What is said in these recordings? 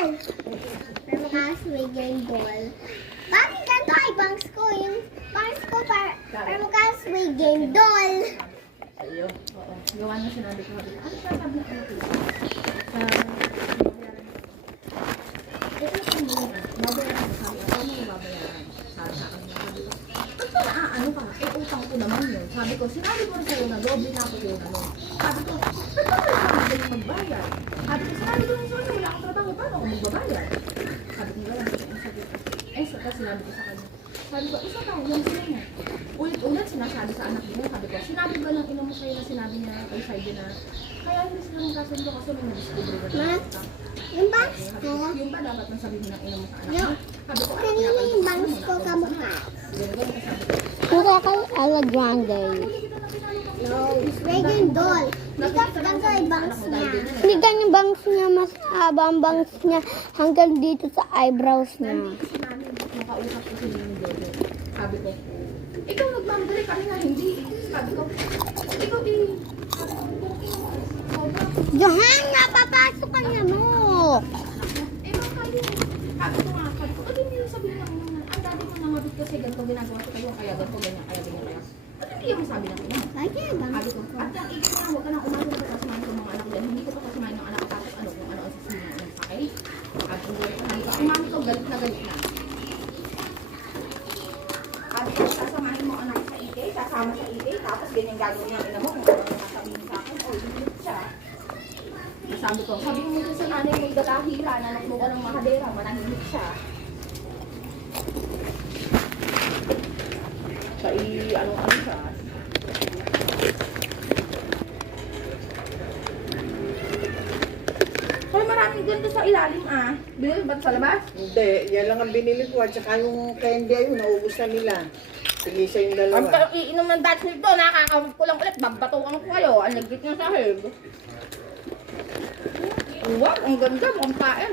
doll! Swinging doll. Bakit ganito ay bangs ko? Yung bangs ko swinging doll. Sa iyo? Oo. Gawa na sinabi ko. Ano siya sabi ko? Babayaran mo sabi ako. Ano yung babayaran? Sabi sa akin. Sabi ko, ba't ka naaano ka? Eh, utang ko naman yun. Sabi ko, sinabi mo rin sa'yo na doble na ako yun. Sabi ko, ba't ka rin sabi ko magbayad? Sabi ko, sinabi ko rin sa'yo, wala akong trabaho. Paano ako magbabayad? Sabi ko, wala. Sabi ko, kasi sinabi ko sa kanya. Sabi ko, isa tayo, yung sila niya. Ulit-ulit sinasabi sa anak niya. Sabi ko, sinabi ba lang ino mo sa'yo na sinabi niya kay Saidi na kaya hindi sila magkasundo kasi may na-discover ba tayo. Yung bangs ko? Yung ba dapat nang sabihin ng ino mo sa anak mo? Sabi ko, Kanina yung bangs ko kamukha. Ganun ka sabi ko. Mukha kay Ala Grande. No, swinging doll. Because ganito ay bangs niya. Hindi ganyan bangs niya, mas haba ang bangs niya hanggang dito sa eyebrows niya. Kasi namin, makausap ko si Nini Dodo. Sabi ko, ikaw nagmamdali kami nga hindi. Sabi ko, ikaw Johan, napapasok ka niya mo. eh baka kayo. Sabi ko nga, hindi yung sabihin lang naman. Ang dati mo nangabit kasi ganito ginagawa ko kayo, kaya ganito, ganyan, kaya ganyan, kaya. Ba't hindi yung sabi ng ina? Bakit bangs Sabi ko, at yung ikaw na, huwag ka nang umasa na kasamahin ko mga anak ko dyan. Hindi ko pa kasamahin ng anak ko tapos ano kung ano ang sasabihin ng sa akin. Sabi ko, ang mami ko galit na galit na. Sabi ko, sasamahin mo anak sa ike, sasama sa ike, tapos ganyan gagawin ng ina mo kung ano ang sasabihin sa akin. O, hindi siya. Sabi ko, sabi mo dun sa nanay mo, igatahira, nanaklukan ng mahadera, manahimik siya. Sa ano siya. Hoy, maraming ganito sa ilalim ah. Bilil ba't sa labas? Hindi, yan lang ang binili ko at saka yung candy ayun, naubos na nila. Sige sa yung Ang dalawa. iinom ng dats nito, nakakawag ko lang ulit, babatukan ko kayo. Ang lagit ng sahig. Wow, ang ganda, mukhang paen.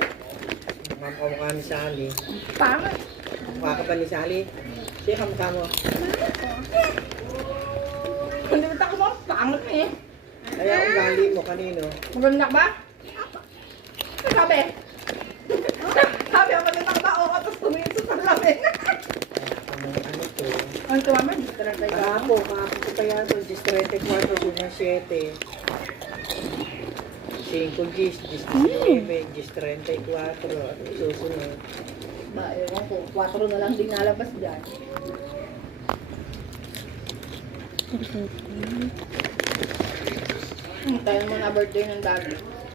Kamukha ni Sally. Pangit. Mukha ka ba ni Sally? Siya kamukha mo. Hindi mo tako mo, pangit eh. Kaya ugali mo kanino. Maganda ba? Sabi. Sabi ako ng tao ka, tapos tumingin sa salamin. Ano to? Ang tumama, di ka lang tayo. Kahapon ko pa yan to. 34, June 7. 5 Gis, Gis 19, Gis 34. Susunod. Ba, ewan ko, 4 na lang din nalabas dyan. Tayo naman na birthday ng daddy.